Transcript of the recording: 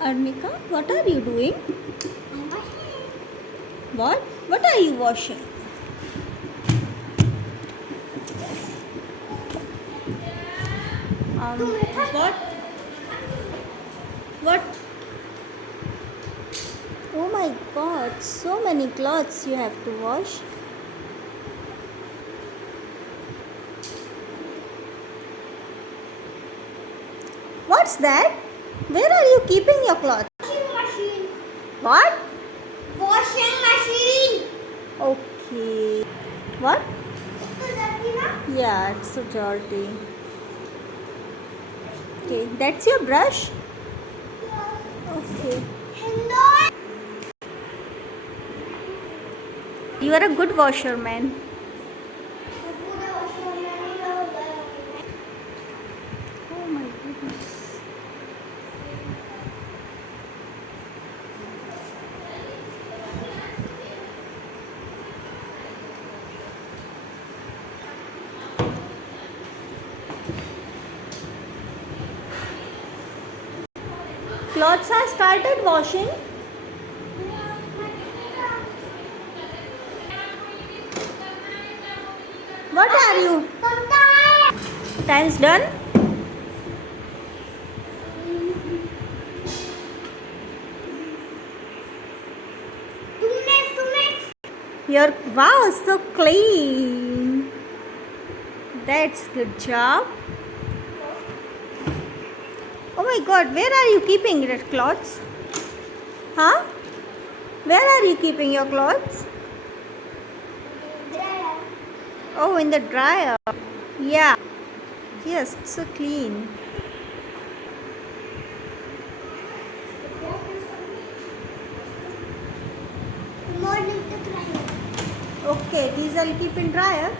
Arnika, what are you doing? I'm washing. What? What are you washing? What? What? Oh my god, so many clothes you have to wash. What's that? Where are you keeping your clothes? Washing machine. What? Washing machine. Okay. What? So dirty na? Yeah, it's so dirty. Okay, that's your brush? Okay. Hello. You are a good washer, man. Oh my goodness. Clothes have started washing. What are you? Time's done. Your wow, so clean. That's good job. Oh my god, where are you keeping your clothes? Huh? Where are you keeping your clothes? Oh, in the dryer. Yeah. Yes, it's so clean. Okay, these I'll keep in dryer.